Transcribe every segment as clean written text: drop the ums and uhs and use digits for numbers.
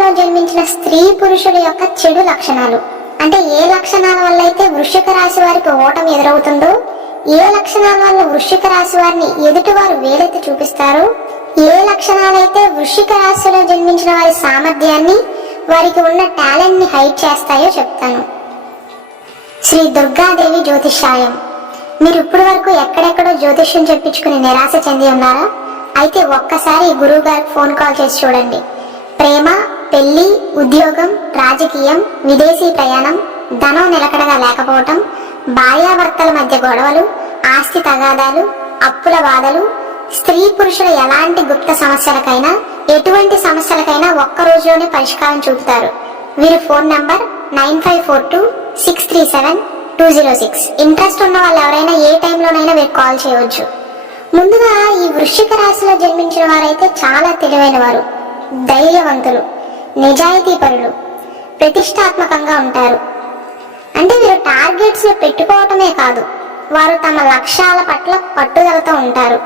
రాశిలో జన్మించిన స్త్రీ పురుషుల యొక్క చెడు లక్షణాలు, అంటే ఏ లక్షణాల వల్ల అయితే వృశ్చిక రాశి వారికి ఓటమి ఎదురవుతుందో, ఏ లక్షణాల వల్ల వృశ్చిక రాశి వారిని ఎదుటి వారు వేలెత్తి చూపిస్తారో, ఏ లక్షణాలైతే వృశ్చిక రాశిలో జన్మించిన వారి సామర్థ్యాన్ని, వారికి ఉన్న టాలెంట్ ని హైడ్ చేస్తాయో చెప్తాను. శ్రీ దుర్గాదేవి జ్యోతిష్యాలయం. మీరు ఇప్పటి వరకు ఎక్కడెక్కడో జ్యోతిష్యం చెప్పించుకుని నిరాశ చెంది ఉన్నారా? అయితే ఒక్కసారి గురువు గారికి ఫోన్ కాల్ చేసి చూడండి. ప్రేమ, పెళ్లి, ఉద్యోగం, రాజకీయం, విదేశీ ప్రయాణం, ధనం నిలకడగా లేకపోవటం, భార్యాభర్తల మధ్య గొడవలు, ఆస్తి తగాదాలు, అప్పుల బాధలు, స్త్రీ పురుషుల ఎలాంటి గుప్త సమస్యలకైనా, ఎటువంటి సమస్యలకైనా ఒక్క రోజులోనే పరిష్కారం చూపుతారు. వీరి ఫోన్ నంబర్ 9542637206. ఇంట్రెస్ట్ ఉన్న వాళ్ళు ఎవరైనా ఏ టైంలోనైనా వీరికి కాల్ చేయవచ్చు. ముందుగా ఈ వృశ్చిక రాశిలో జన్మించిన వారైతే చాలా తెలివైన వారు, ధైర్యవంతులు, నిజాయితీపరులు, ప్రతిష్టాత్మకంగా ఉంటారు. అంటే వీరు టార్గెట్స్ ని పెట్టుకోవటమే కాదు, వారు తమ లక్ష్యాల పట్ల పట్టుదలతో ఉంటారు.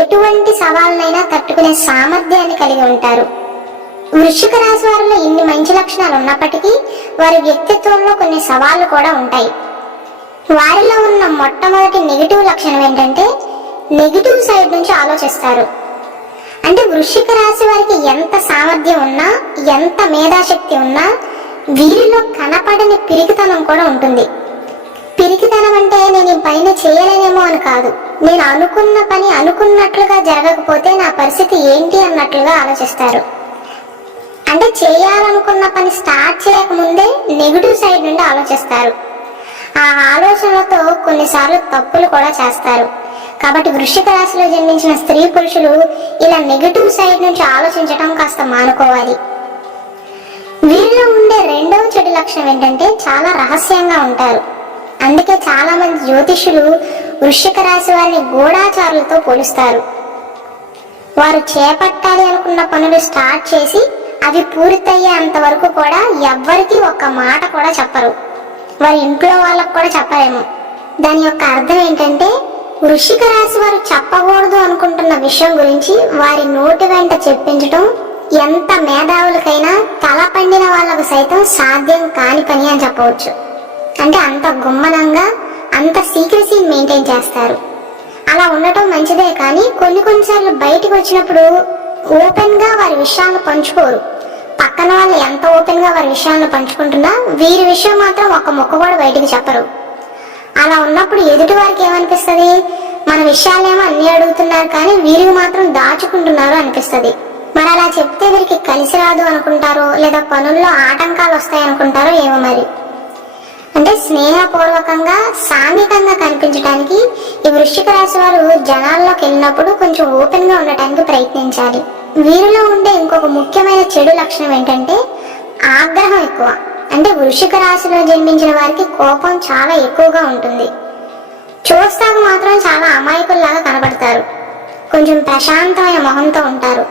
ఎటువంటి సవాళ్ళనైనా తట్టుకునే సామర్థ్యాన్ని కలిగి ఉంటారు. వృశ్చిక రాశి వారిలో ఇన్ని మంచి లక్షణాలు ఉన్నప్పటికీ వారి వ్యక్తిత్వంలో కొన్ని సవాళ్లు కూడా ఉంటాయి. వారిలో ఉన్న మొట్టమొదటి నెగిటివ్ లక్షణం ఏంటంటే నెగిటివ్ సైడ్ నుంచి ఆలోచిస్తారు. అంటే వృశ్చిక రాశి వారికి ఎంత సామర్థ్యం ఉన్నా, ఎంత మేధాశక్తి ఉన్నా, వీరిలో కనపడని పిరికితనం కూడా ఉంటుంది. పిరికితనం అంటే నేను ఈ పైన చేయలేనేమో అని కాదు, నేను అనుకున్న పని అనుకున్నట్లుగా జరగకపోతే నా పరిస్థితి ఏంటి అన్నట్లుగా ఆలోచిస్తారు. అంటే చేయాలనుకున్న పని స్టార్ట్ చేయకముందే నెగిటివ్ సైడ్ నుండి ఆలోచిస్తారు. ఆ ఆలోచనలతో కొన్నిసార్లు తప్పులు కూడా చేస్తారు. కాబట్టి వృశ్చిక రాశిలో జన్మించిన స్త్రీ పురుషులు ఇలా నెగిటివ్ సైడ్ నుంచి ఆలోచించడం కాస్త మానుకోవాలి. వీరిలో ఉండే రెండవ చెడు లక్షణం ఏంటంటే చాలా రహస్యంగా ఉంటారు. అందుకే చాలా మంది జ్యోతిష్యులు వృశ్చిక రాశి వారిని గూఢాచారులతో పోలుస్తారు. వారు చేపట్టాలి అనుకున్న పనులు స్టార్ట్ చేసి అవి పూర్తయ్యేంత వరకు కూడా ఎవ్వరికీ ఒక్క మాట కూడా చెప్పరు. వారి ఇంట్లో వాళ్ళకు కూడా చెప్పరేమో. దాని యొక్క అర్థం ఏంటంటే వృశ్చిక రాశి వారు చెప్పకూడదు అనుకుంటున్న విషయం గురించి వారి నోటి వెంట చెప్పించడం ఎంత మేధావులకైనా తల పండిన వాళ్ళకు సైతం సాధ్యం కాని పని అని చెప్పవచ్చు. అంటే అంత గుమ్మనంగా, అంత సీక్రెసీ మెయింటైన్ చేస్తారు. అలా ఉండటం మంచిదే, కానీ కొన్నిసార్లు బయటికి వచ్చినప్పుడు ఓపెన్ గా వారి విషయాలను పంచుకోరు. పక్కన వాళ్ళు ఎంత ఓపెన్ గా వారి విషయాలను పంచుకుంటున్నా వీరి విషయం మాత్రం ఒక్క మొక్క కూడా బయటికి చెప్పరు. అలా ఉన్నప్పుడు ఎదుటి వారికి ఏమనిపిస్తుంది, మన విషయాలేమో అన్ని అడుగుతున్నారు కానీ వీరికి మాత్రం దాచుకుంటున్నారు అనిపిస్తుంది. మరి అలా చెప్తే వీరికి కలిసి రాదు అనుకుంటారో, లేదా పనుల్లో ఆటంకాలు వస్తాయి అనుకుంటారో ఏమో. మరి అంటే స్నేహపూర్వకంగా, సాంఘికంగా కనిపించడానికి ఈ వృశ్చిక రాశి వారు జనాల్లోకి వెళ్ళినప్పుడు కొంచెం ఓపెన్ గా ఉండటానికి ప్రయత్నించాలి. వీరిలో ఉండే ఇంకొక ముఖ్యమైన చెడు లక్షణం ఏంటంటే ఆగ్రహం ఎక్కువ. అంటే వృశ్చిక రాశిలో జన్మించిన వారికి కోపం చాలా ఎక్కువగా ఉంటుంది. చూస్తాకు మాత్రం చాలా అమాయకుల్లాగా కనబడతారు. కొంచెం ప్రశాంతమైన మొహంతో ఉంటారు.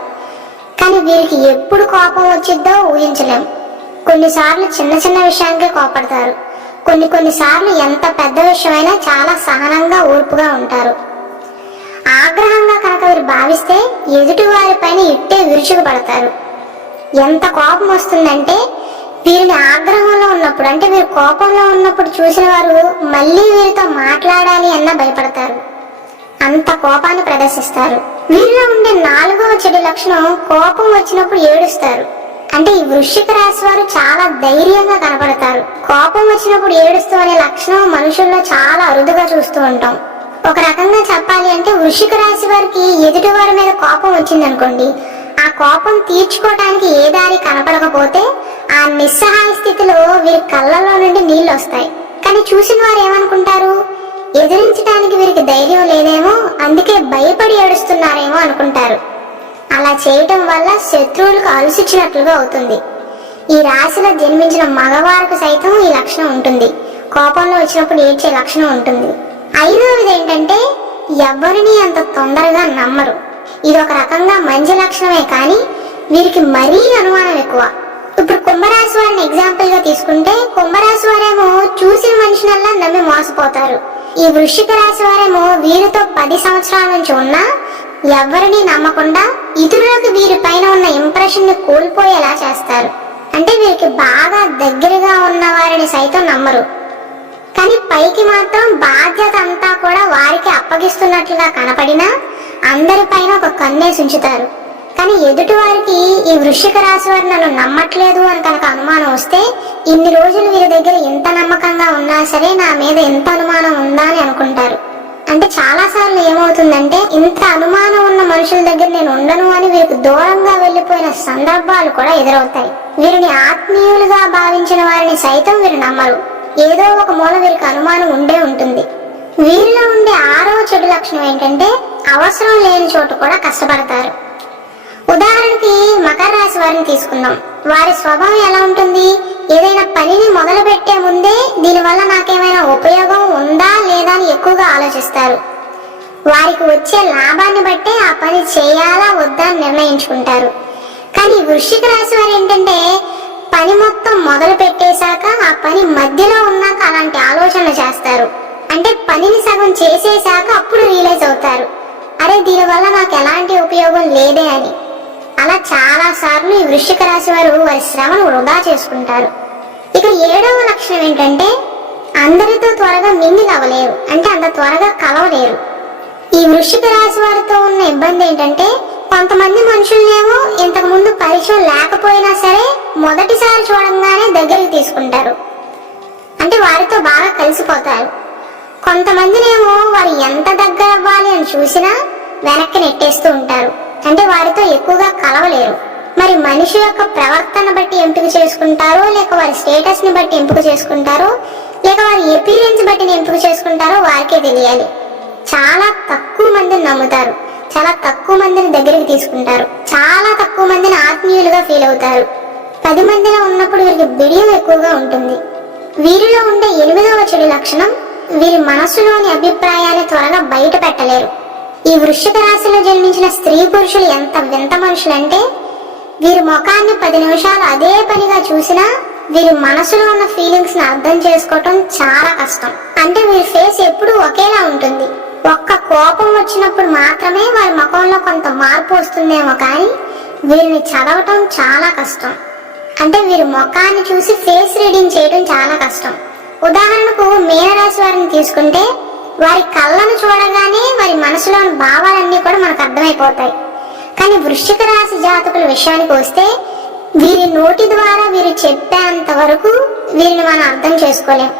కానీ వీరికి ఎప్పుడు కోపం వచ్చిద్దో ఊహించలేం. కొన్నిసార్లు చిన్న చిన్న విషయానికే కోపడతారు. కొన్నిసార్లు ఎంత పెద్ద విషయమైనా చాలా సహనంగా, ఓర్పుగా ఉంటారు. ఆగ్రహంగా కనుక వీరు భావిస్తే ఎదుటి వారి పైన ఇట్టే విరుచుకుపడతారు. ఎంత కోపం వస్తుందంటే వీరిని ఆగ్రహంలో ఉన్నప్పుడు, అంటే వీరు కోపంలో ఉన్నప్పుడు చూసిన వారు మళ్ళీ వీరితో మాట్లాడాలి అన్న భయపడతారు. అంత కోపాన్ని ప్రదర్శిస్తారు. వీరిలో ఉండే నాలుగవ చెడు లక్షణం కోపం వచ్చినప్పుడు ఏడుస్తారు. అంటే ఈ వృశ్చిక రాశి వారు చాలా ధైర్యంగా కనపడతారు. కోపం వచ్చినప్పుడు ఏడుస్తూ అనే లక్షణం మనుషుల్లో చాలా అరుదుగా చూస్తూ ఉంటాం. ఒక రకంగా చెప్పాలి అంటే వృశ్చిక రాశి వారికి ఎదుటి వారి మీద కోపం వచ్చిందనుకోండి, ఆ కోపం తీర్చుకోవడానికి ఏ దారి కనపడకపోతే ఆ నిస్సహాయ స్థితిలో వీరి కళ్ళల్లో నుండి నీళ్లు వస్తాయి. కానీ చూసిన వారు ఏమనుకుంటారు, ఎదిరించడానికి వీరికి ధైర్యం లేదేమో, అందుకే భయపడి ఏడుస్తున్నారేమో అనుకుంటారు. అలా చేయటం వల్ల శత్రువులకు అలసిచ్చినట్లుగా అవుతుంది. ఈ రాశిలో జన్మించిన మగవారికి సైతం ఈ లక్షణం ఉంటుంది. కోపంలో వచ్చినప్పుడు ఏడ్చే లక్షణం ఉంటుంది. ఐదవది ఏంటంటే ఎవరిని అంత తొందరగా నమ్మరు. ఇది ఒక రకంగా మంచి లక్షణమే, కానీ వీరికి మరీ అనుమానం ఎక్కువ. ఇప్పుడు కుంభరాశి వారిని ఎగ్జాంపుల్ గా తీసుకుంటే, కుంభరాశి వారేమో చూసిన మనిషినల్లా నమ్మి మోసపోతారు. ఈ వృశ్చిక రాశి వారేమో వీరితో 10 సంవత్సరాల నుంచి ఉన్నా ఎవరిని నమ్మకుండా ఇతరులకు వీరిపైన ఉన్న ఇంప్రెషన్ ని కోల్పోయేలా చేస్తారు. అంటే వీరికి బాగా దగ్గరగా ఉన్న వారిని సైతం నమ్మరు, కానీ పైకి మాత్రం బాధ్యత అంతా కూడా వారికి అప్పగిస్తున్నట్లుగా కనపడినా అందరిపైన ఒక కన్నేసి ఉంచుతారు. కానీ ఎదుటి వారికి ఈ వృశ్చిక రాశి వారు నన్ను నమ్మట్లేదు అని కనుక అనుమానం వస్తే, ఇన్ని రోజులు వీరి దగ్గర ఎంత నమ్మకంగా ఉన్నా సరే నా మీద ఎంత అనుమానం ఉందా అని అనుకుంటారు. అంటే చాలా సార్లు ఏమవుతుందంటే, ఇంత అనుమానం ఉన్న మనుషుల దగ్గర నేను ఉండను అని వీరికి దూరంగా వెళ్లిపోయిన సందర్భాలు కూడా ఎదురవుతాయి. వీరిని ఆత్మీయులుగా భావించిన వారిని సైతం వీరు నమ్మరు. ఏదో ఒక మూల వీరికి అనుమానం ఉండే ఉంటుంది. వీరిలో ఉండే 6వ చెడు లక్షణం ఏంటంటే, అవసరం లేని చోటు కూడా కష్టపడతారు. ఉదాహరణకి మకర రాశి వారిని తీసుకుందాం. వారి స్వభావం ఎలా ఉంటుంది? ఏదైనా పనిని మొదలు పెట్టే ముందే దీనివల్ల నాకేమైనా ఉపయోగం ఉందా లేదా అని ఎక్కువగా ఆలోచిస్తారు. వారికి వచ్చే లాభాన్ని బట్టే ఆ పని చేయాలా వద్దా అని నిర్ణయించుకుంటారు. కానీ వృశ్చిక రాశి వారు ఏంటంటే, పని మొత్తం మొదలు పెట్టేశాక ఆ పని మధ్యలో ఉన్నాక అలాంటి ఆలోచన చేస్తారు. అంటే పనిని సగం చేసేశాక అప్పుడు రియలైజ్ అవుతారు, అరే దీనివల్ల నాకు ఎలాంటి ఉపయోగం లేదే అని. అలా చాలా సార్లు ఈ వృశ్చిక రాశి వారు వారి శ్రమను వృధా చేసుకుంటారు. ఇక 7వ లక్షణం ఏంటంటే, అందరితో త్వరగా మింగిల్ అవ్వలేరు, అంటే అంత త్వరగా కలవలేరు. ఈ వృశ్చిక రాశి వారితో ఉన్న ఇబ్బంది ఏంటంటే, కొంతమంది మనుషులనేమో ఇంతకు ముందు పరిచయం లేకపోయినా సరే మొదటిసారి చూడంగానే దగ్గరికి తీసుకుంటారు, అంటే వారితో బాగా కలిసిపోతారు. కొంతమందినేమో వారు ఎంత దగ్గర అవ్వాలి అని చూసినా వెనక్కి నెట్టేస్తూ ఉంటారు, అంటే వారితో ఎక్కువగా కలవలేరు. మరి మనిషి యొక్క ప్రవర్తన బట్టి ఎంపిక చేసుకుంటారో, లేక వారి స్టేటస్ ని బట్టి ఎంపిక చేసుకుంటారో, లేక వారి అపీరెన్స్ బట్టి ఎంపిక చేసుకుంటారో వారికే తెలియాలి. చాలా తక్కువ మందిని నమ్ముతారు, చాలా తక్కువ మందిని దగ్గరికి తీసుకుంటారు, చాలా తక్కువ మందిని ఆత్మీయులుగా ఫీల్ అవుతారు. 10 మందిలో ఉన్నప్పుడు వీరికి బిడియం ఎక్కువగా ఉంటుంది. వీరిలో ఉండే 8వ చెడు లక్షణం, వీరి మనసులోని అభిప్రాయాన్ని త్వరగా బయట పెట్టలేరు. ఈ వృశ్చిక రాశిలో జన్మించిన స్త్రీ పురుషులు ఎంత వింత మనుషులంటే, వీరి ముఖాన్ని 10 నిమిషాలు అదే పనిగా చూసినా వీరి మనసులో ఉన్న ఫీలింగ్స్ ని అర్థం చేసుకోవటం చాలా కష్టం. అంటే వీరి ఫేస్ ఎప్పుడూ ఒకేలా ఉంటుంది. ఒక్క కోపం వచ్చినప్పుడు మాత్రమే వారి ముఖంలో కొంత మార్పు వస్తుందేమో, కానీ వీరిని చదవటం చాలా కష్టం. అంటే వీరి ముఖాన్ని చూసి ఫేస్ రీడింగ్ చేయడం చాలా కష్టం. ఉదాహరణకు మీనరాశి వారిని తీసుకుంటే, వారి కళ్ళను చూడగానే వారి మనసులోని భావాలన్నీ కూడా మనకు అర్థమైపోతాయి. కానీ వృశ్చిక రాశి జాతకుల విషయానికి వస్తే, వీరి నోటి ద్వారా వీరు చెప్పేంత వరకు వీరిని మనం అర్థం చేసుకోలేం.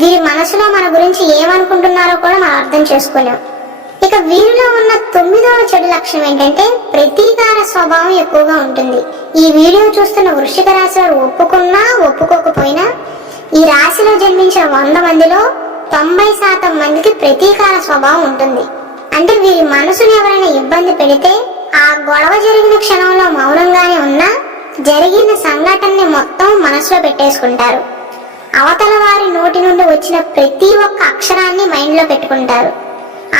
వీరి మనసులో మన గురించి ఏమనుకుంటున్నారో కూడా మనం అర్థం చేసుకోలేం. ఇక వీరిలో ఉన్న 9వ చెడు లక్షణం ఏంటంటే, ప్రతీకార స్వభావం ఎక్కువగా ఉంటుంది. ఈ వీడియో చూస్తున్న వృశ్చిక రాశి వారు ఒప్పుకున్నా ఒప్పుకోకపోయినా, ఈ రాశిలో జన్మించిన 100 మందిలో 90% మందికి ప్రతీకార స్వభావం ఉంటుంది. అంటే వీరి మనసుని ఎవరైనా ఇబ్బంది పెడితే ఆ గొడవ జరిగిన క్షణంలో మౌనంగానే ఉన్నా జరిగిన సంఘటనని మొత్తం మనసులో పెట్టేసుకుంటారు. అవతల వారి నోటి నుండి వచ్చిన ప్రతి ఒక్క అక్షరాన్ని మైండ్ లో పెట్టుకుంటారు.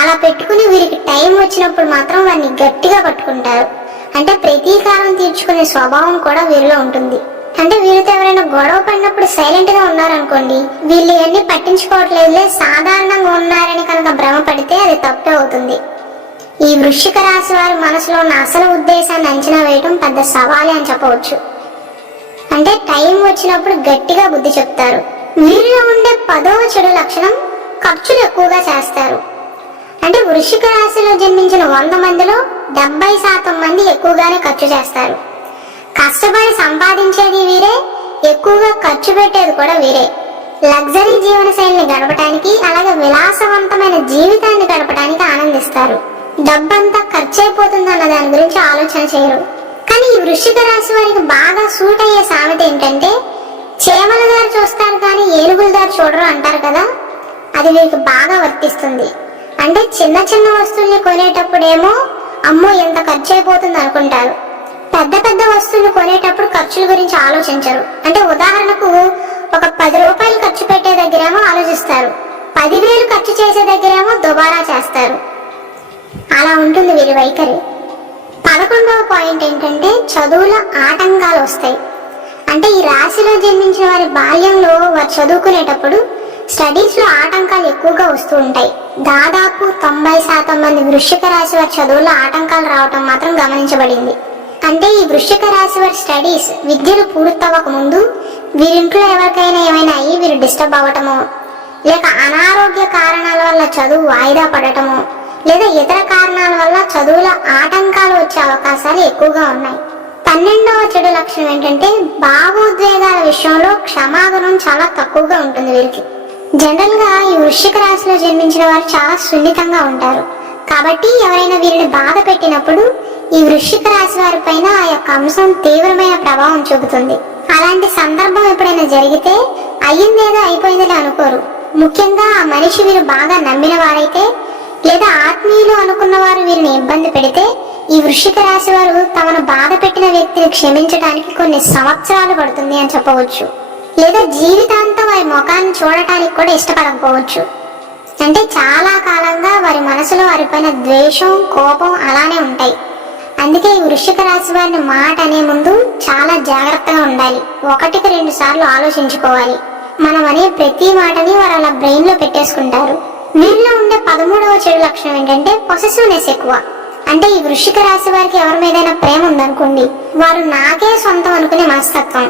అలా పెట్టుకుని వీరికి టైం వచ్చినప్పుడు మాత్రం వారిని గట్టిగా పట్టుకుంటారు. అంటే ప్రతీకారం తీర్చుకునే స్వభావం కూడా వీరిలో ఉంటుంది. అంటే వీరితో ఎవరైనా గొడవ పడినప్పుడు సైలెంట్ గా ఉన్నారనుకోండి, వీళ్ళు ఇవన్నీ పట్టించుకోవట్లేదులే సాధారణంగా ఉన్నారని కనుక భ్రమపడితే అది తప్పే అవుతుంది. ఈ వృశ్చిక రాశి వారి మనసులో ఉన్న అసలు ఉద్దేశాన్ని అంచనా వేయడం పెద్ద సవాలే అని చెప్పవచ్చు. అంటే టైం వచ్చినప్పుడు గట్టిగా బుద్ధి చెప్తారు. వీరిలో ఉండే 10వ చెడు లక్షణం, ఖర్చులు ఎక్కువగా చేస్తారు. అంటే వృశ్చిక రాశిలో జన్మించిన 100 మందిలో 70% మంది ఎక్కువగానే ఖర్చు చేస్తారు. కష్టపడి సంపాదించేది వీరే, ఎక్కువగా ఖర్చు పెట్టేది కూడా వీరే. లగ్జరీ జీవన శైలిని గడపడానికి, అలాగే విలాసవంతమైన జీవితాన్ని గడపడానికి ఆనందిస్తారు. డబ్బంతా ఖర్చు అయిపోతుందన్న దాని గురించి ఆలోచన చేయరు. కానీ ఈ వృశ్చిక రాశి వారికి బాగా సూట్ అయ్యే సామెత ఏంటంటే, చేమల దారి చూస్తారు కానీ ఏనుగుల దారి చూడరు అంటారు కదా, అది వీరికి బాగా వర్తిస్తుంది. అంటే చిన్న చిన్న వస్తువుల్ని కొనేటప్పుడేమో అమ్మో ఎంత ఖర్చు అయిపోతుంది అనుకుంటారు. పెద్ద పెద్ద వస్తువులు కొనేటప్పుడు ఖర్చుల గురించి ఆలోచించరు. అంటే ఉదాహరణకు ఒక 10 రూపాయలు ఖర్చు పెట్టే దగ్గరేమో ఆలోచిస్తారు, 10,000 ఖర్చు చేసే దగ్గరేమో దుబారా చేస్తారు. అలా ఉంటుంది వీరి వైఖరి. 11వ పాయింట్ ఏంటంటే, చదువులో ఆటంకాలు వస్తాయి. అంటే ఈ రాశిలో జన్మించిన వారి బాల్యంలో వారు చదువుకునేటప్పుడు స్టడీస్ లో ఆటంకాలు ఎక్కువగా వస్తూ ఉంటాయి. దాదాపు 90% మంది వృశ్చిక రాశి వారి చదువుల్లో ఆటంకాలు రావటం మాత్రం గమనించబడింది. అంటే ఈ వృశ్చిక రాశి వారి స్టడీస్ విద్యలు పూర్తవ్వక ముందు వీరింట్లో ఎవరికైనా ఏమైనా అయ్యి వీరు డిస్టర్బ్ అవ్వటమో, లేక అనారోగ్య కారణాల వల్ల చదువు వాయిదా పడటమో, లేదా ఇతర కారణాల వల్ల చదువుల ఆటంకాలు వచ్చే అవకాశాలు ఎక్కువగా ఉన్నాయి. 12వ చెడు లక్షణం ఏంటంటే భావోద్వేగాల విషయంలో క్షమాగుణం చాలా తక్కువగా ఉంటుంది వీరికి. జనరల్ గా ఈ వృశ్చిక రాశిలో జన్మించిన వారు చాలా సున్నితంగా ఉంటారు. కాబట్టి ఎవరైనా వీరిని బాధ పెట్టినప్పుడు ఈ వృశ్చిక రాశి వారి పైన ఆ యొక్క అంశం తీవ్రమైన ప్రభావం చూపుతుంది. అలాంటి సందర్భం ఎప్పుడైనా జరిగితే అయ్యిందేదో అయిపోయిందని అనుకోరు. ముఖ్యంగా ఆ మనిషి వీరు బాగా నమ్మిన వారైతే లేదా ఆత్మీయులు అనుకున్న వారు వీరిని ఇబ్బంది పెడితే ఈ వృశ్చిక రాశి వారు తమను బాధ పెట్టిన వ్యక్తిని క్షమించడానికి కొన్ని సంవత్సరాలు పడుతుంది అని చెప్పవచ్చు. లేదా జీవితాంతం వారి ముఖాన్ని చూడటానికి కూడా ఇష్టపడకపోవచ్చు. అంటే చాలా కాలంగా వారి మనసులో వారిపైన ద్వేషం, కోపం అలానే ఉంటాయి. అందుకే ఈ వృశ్చిక రాశి వారిని మాట అనే ముందు చాలా జాగ్రత్తగా ఉండాలి. 1-2 సార్లు ఆలోచించుకోవాలి. మనం అనే ప్రతి మాటని వారు అలా బ్రెయిన్ లో పెట్టేసుకుంటారు. వీరిలో ఉండే 13వ చెడు లక్షణం ఏంటంటే పొసెసివ్నెస్ ఎక్కువ. అంటే ఈ వృశ్చిక రాశి వారికి ఎవరి మీదైనా ప్రేమ ఉందనుకోండి, వారు నాకే సొంతం అనుకునే మనస్తత్వం.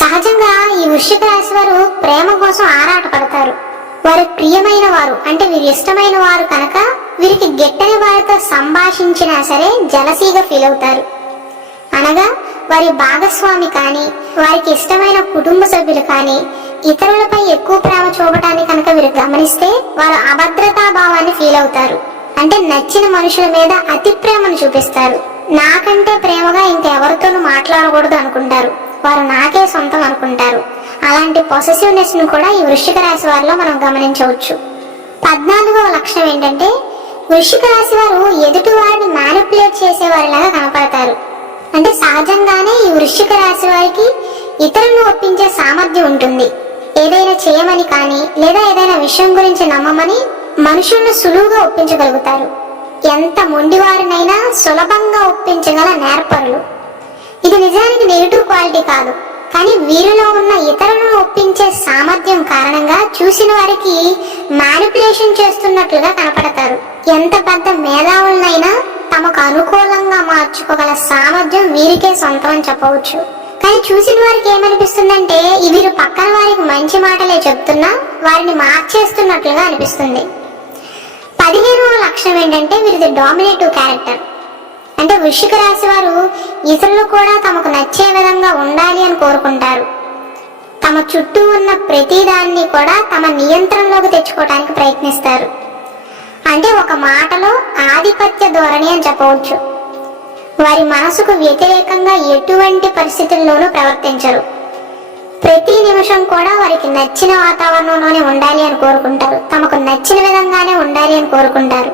సహజంగా ఈ వృశ్చిక రాశి వారు ప్రేమ కోసం ఆరాట పడతారు. వారు ప్రియమైన వారు అంటే వీరు ఇష్టమైన వారు కనుక వీరికి గిట్టని వారితో సంభాషించినా సరే జలసీగా ఫీల్ అవుతారు. అనగా వారి భాగస్వామి కానీ, వారికి ఇష్టమైన కుటుంబ సభ్యులు కానీ ఇతరులపై ఎక్కువ ప్రేమ చూపటాన్ని కనుక వీరు గమనిస్తే వారు అభద్రతా భావాన్ని ఫీల్ అవుతారు. అంటే నచ్చిన మనుషుల మీద అతి ప్రేమను చూపిస్తారు. నాకంటే ప్రేమగా ఇంకెవరితోనూ మాట్లాడకూడదు అనుకుంటారు. వారు నాకే సొంతం అనుకుంటారు. అలాంటి పొసెసివ్నెస్ ను కూడా ఈ వృశ్చిక రాశి వారిలో మనం గమనించవచ్చు. 14వ లక్షణం ఏంటంటే వృశ్చిక రాశి వారు ఎదుటి వారిని మ్యానిపులేట్ చేసేవారిలాగా కనపడతారు. అంటే సహజంగానే ఈ వృశ్చిక రాశి వారికి ఇతరులను ఒప్పించే సామర్థ్యం ఉంటుంది. ఏదైనా చేయమని కానీ లేదా ఏదైనా విషయం గురించి నమ్మమని మనుషులను సులువుగా ఒప్పించగలుగుతారు. ఎంత మొండివారినైనా సులభంగా ఒప్పించగల నేర్పరులు. ఇది నిజానికి నెగిటివ్ క్వాలిటీ కాదు, కానీ వీరిలో ఉన్న ఇతరులను ఒప్పించే సామర్థ్యం కారణంగా చూసిన వారికి మ్యానిపులేషన్ చేస్తున్నట్లుగా కనపడతారు. ఎంత పెద్ద మేధావులనైనా తమకు అనుకూలంగా మార్చుకోగల సామర్థ్యం వీరికే సొంతం అని చెప్పవచ్చు. కానీ చూసిన వారికి ఏమనిపిస్తుందంటే వీరు పక్కన వారికి మంచి మాటలే చెప్తున్నా వారిని మార్చేస్తున్నట్లుగా అనిపిస్తుంది. 15వ లక్షణం ఏంటంటే వీరిది డామినేటివ్ క్యారెక్టర్. అంటే వృశ్చిక రాశి వారు ఇతరులు కూడా తమకు నచ్చే విధంగా ఉండాలి అని కోరుకుంటారు. తమ చుట్టూ ఉన్న ప్రతి దాన్ని కూడా తమ నియంత్రణలోకి తెచ్చుకోవడానికి ప్రయత్నిస్తారు. అంటే ఒక మాటలో ఆధిపత్య ధోరణి అని చెప్పవచ్చు. వారి మనసుకు వ్యతిరేకంగా ఎటువంటి పరిస్థితుల్లోనూ ప్రవర్తించరు. ప్రతి నిమిషం కూడా వారికి నచ్చిన వాతావరణంలోనే ఉండాలి అని కోరుకుంటారు. తమకు నచ్చిన విధంగానే ఉండాలి అని కోరుకుంటారు.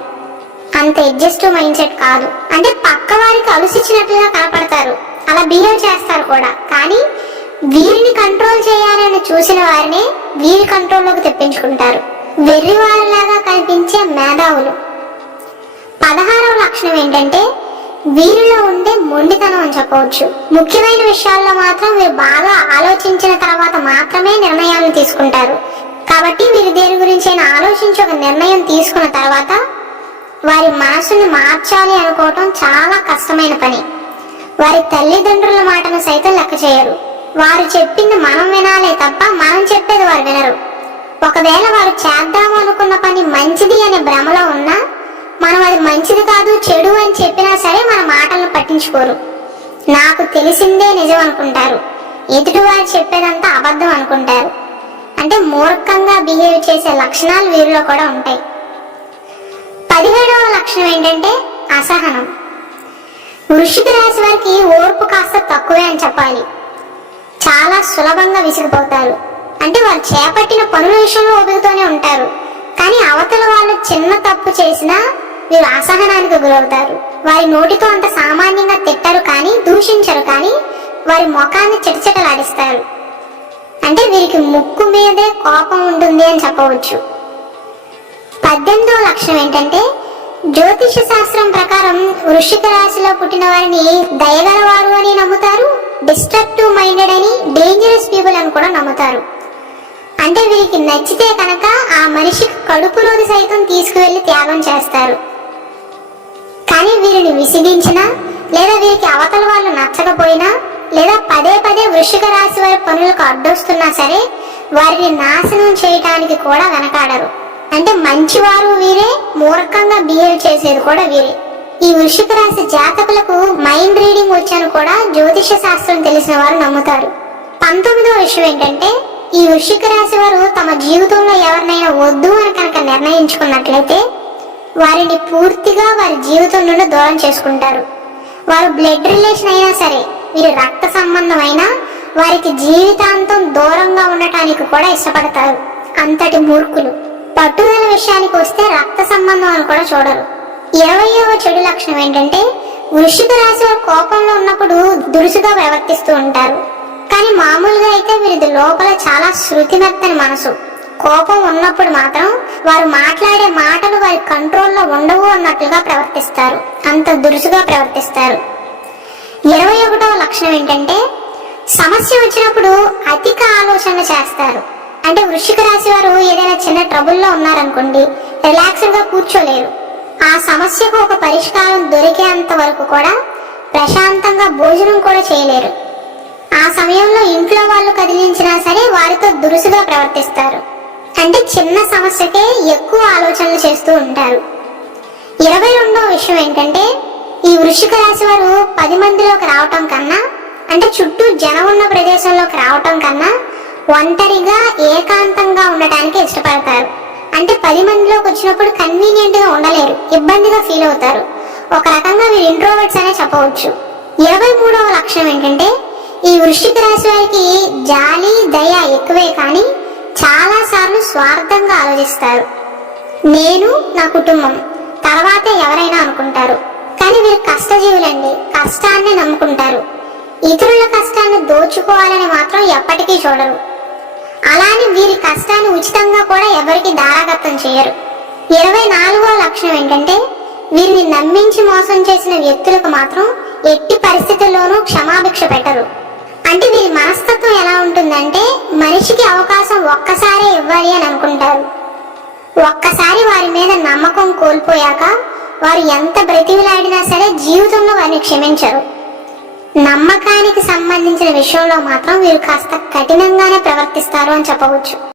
అంత అడ్జస్టివ్ మైండ్ సెట్ కాదు. అంటే పక్క వారికి అలుసిచ్చినట్లుగా కనపడతారు, అలా బిహేవ్ చేస్తారు కూడా. కానీ వీరిని కంట్రోల్ చేయాలని చూసిన వారిని వీరి కంట్రోల్లోకి తెప్పించుకుంటారు. వెర్రివారిలాగా కనిపించే మేధావులు. 16వ లక్షణం ఏంటంటే వీరిలో ఉండే మొండితనం అని చెప్పవచ్చు. ముఖ్యమైన విషయాల్లో మాత్రం వీరు బాగా ఆలోచించిన తర్వాత మాత్రమే నిర్ణయాలను తీసుకుంటారు. కాబట్టి వీరు దేని గురించి ఆలోచించి ఒక నిర్ణయం తీసుకున్న తర్వాత వారి మనసుని మార్చాలి అనుకోవటం చాలా కష్టమైన పని. వారి తల్లిదండ్రుల మాటను సైతం లెక్క చేయరు. వారు చెప్పింది మనం వినాలే తప్ప మనం చెప్పేది వారు వినరు. ఒకవేళ వారు చేద్దాము అనుకున్న పని మంచిది అనే భ్రమలో ఉన్నా మనం అది మంచిది కాదు చెడు అని చెప్పినా సరే మన మాటలను పట్టించుకోరు. నాకు తెలిసిందే నిజం అనుకుంటారు. ఎదుటి వారు చెప్పేదంతా అబద్ధం అనుకుంటారు. అంటే మూర్ఖంగా బిహేవ్ చేసే లక్షణాలు వీరిలో కూడా ఉంటాయి. 17వ లక్షణం ఏంటంటే అసహనం. వృశ్చిక రాశి వారికి ఓర్పు కాస్త తక్కువే అని చెప్పాలి. చాలా సులభంగా విసిగిపోతారు. అంటే వారు చేపట్టిన పనుల విషయంలో ఓపికతోనే ఉంటారు. కానీ అవతల వాళ్ళు చిన్న తప్పు చేసినా వీరు అసహనానికి గురవుతారు. వారి నోటితో అంత సామాన్యంగా తిట్టరు కానీ దూషించరు, కానీ వారి ముఖాన్ని చిటచిటలాడిస్తారు. అంటే వీరికి ముక్కు మీదే కోపం ఉంటుంది అని చెప్పవచ్చు. 18వ లక్షణం ఏంటంటే జ్యోతిష శాస్త్రం ప్రకారం వృశ్చిక రాశిలో పుట్టిన వారిని దయగలవారు అని నమ్ముతారు, డిస్ట్రక్టివ్ మైండెడ్ అని, డేంజరస్ పీపుల్ అని కూడా నమ్ముతారు. అంటే వీరికి నచ్చితే కనుక ఆ మనిషికి కడుపు రోజు సైతం తీసుకువెళ్లి త్యాగం చేస్తారు. కానీ వీరిని విసిగించినా లేదా వీరికి అవతల వాళ్ళు నచ్చకపోయినా లేదా పదే పదే వృశ్చిక రాశి వారి పనులకు అడ్డొస్తున్నా సరే వారిని నాశనం చేయటానికి కూడా వెనకాడరు. అంటే మంచివారు వీరే, మూర్ఖంగా బిహేవ్ చేసేది కూడా వీరే. ఈ వృశ్చిక రాశి జాతకులకు మైండ్ రీడింగ్ వచ్చాను కూడా జ్యోతిష శాస్త్రం తెలిసిన వారు నమ్ముతారు. 19వ విషయం ఏంటంటే, ఈ వృశ్చిక రాశి వారు తమ జీవితంలో ఎవరినైనా వద్దు అని కనుక నిర్ణయించుకున్నట్లయితే వారిని పూర్తిగా వారి జీవితం నుండి దూరం చేసుకుంటారు. వారు బ్లడ్ రిలేషన్ అయినా సరే, వీరి రక్త సంబంధం అయినా వారికి జీవితాంతం దూరంగా ఉండటానికి కూడా ఇష్టపడతారు. అంతటి మూర్ఖులు. పట్టుదల విషయానికి వస్తే రక్త సంబంధం అని కూడా చూడరు. 20వ చెడు లక్షణం ఏంటంటే, వృశ్చిక రాశి వారు కోపంలో ఉన్నప్పుడు దురుసుగా ప్రవర్తిస్తూ ఉంటారు. కానీ మామూలుగా అయితే వీరిది లోపల చాలా శృతిమెత్తని మనసు. కోపం ఉన్నప్పుడు మాత్రం వారు మాట్లాడే మాటలు వారి కంట్రోల్లో ఉండవు అన్నట్లుగా ప్రవర్తిస్తారు. అంత దురుసుగా ప్రవర్తిస్తారు. 21వ లక్షణం ఏంటంటే, సమస్య వచ్చినప్పుడు అధిక ఆలోచనలు చేస్తారు. అంటే వృశ్చిక రాశి వారు ఏదైనా చిన్న ట్రబుల్లో ఉన్నారనుకోండి, రిలాక్స్డ్ గా కూర్చోలేరు. ఆ సమస్యకు ఒక పరిష్కారం దొరికేంత వరకు కూడా ప్రశాంతంగా భోజనం కూడా చేయలేరు. ఆ సమయంలో ఇంట్లో వాళ్ళు కదిలించినా సరే వారితో దురుసుగా ప్రవర్తిస్తారు. అంటే చిన్న సమస్యకే ఎక్కువ ఆలోచనలు చేస్తూ ఉంటారు. 22వ విషయం ఏంటంటే, ఈ వృశ్చిక రాశి వారు 10 మందిలోకి రావటం కన్నా, అంటే చుట్టూ జనం ఉన్న ప్రదేశంలోకి రావటం కన్నా ఒంటరిగా ఏకాంతంగా ఉండటానికి ఇష్టపడతారు. అంటే 10 మందిలోకి వచ్చినప్పుడు కన్వీనియంట్ గా ఉండలేరు, ఇబ్బందిగా ఫీల్ అవుతారు. ఒక రకంగా వీరు ఇంట్రోవర్ట్స్ అనే చెప్పవచ్చు. 23వ లక్షణం ఏంటంటే, ఈ వృశ్చిక రాశి వారికి జాలి దయ ఎక్కువే కానీ చాలా సార్లు స్వార్థంగా ఆలోచిస్తారు. నేను, నా కుటుంబం తర్వాతే ఎవరైనా అనుకుంటారు. కానీ వీరు కష్టజీవులండి, కష్టాన్ని నమ్ముకుంటారు. ఇతరుల కష్టాన్ని దోచుకోవాలని మాత్రం ఎప్పటికీ చూడరు. అలానే వీరి కష్టాన్ని ఉచితంగా కూడా ఎవరికి దారాదత్తం చేయరు. 24వ లక్షణం ఏంటంటే, వీరిని నమ్మించి మోసం చేసిన వ్యక్తులకు మాత్రం ఎట్టి పరిస్థితుల్లోనూ క్షమాభిక్ష పెట్టరు. అంటే వీరి మనస్తత్వం ఎలా ఉంటుందంటే, మనిషికి అవకాశం ఒక్కసారే ఇవ్వాలి అని అనుకుంటారు. ఒక్కసారి వారి మీద నమ్మకం కోల్పోయాక వారు ఎంత బ్రతిమిలాడినా సరే జీవితంలో వారిని క్షమించరు. నమ్మకానికి సంబంధించిన విషయంలో మాత్రం వీరు కాస్త కఠినంగానే ప్రవర్తిస్తారు అని చెప్పవచ్చు.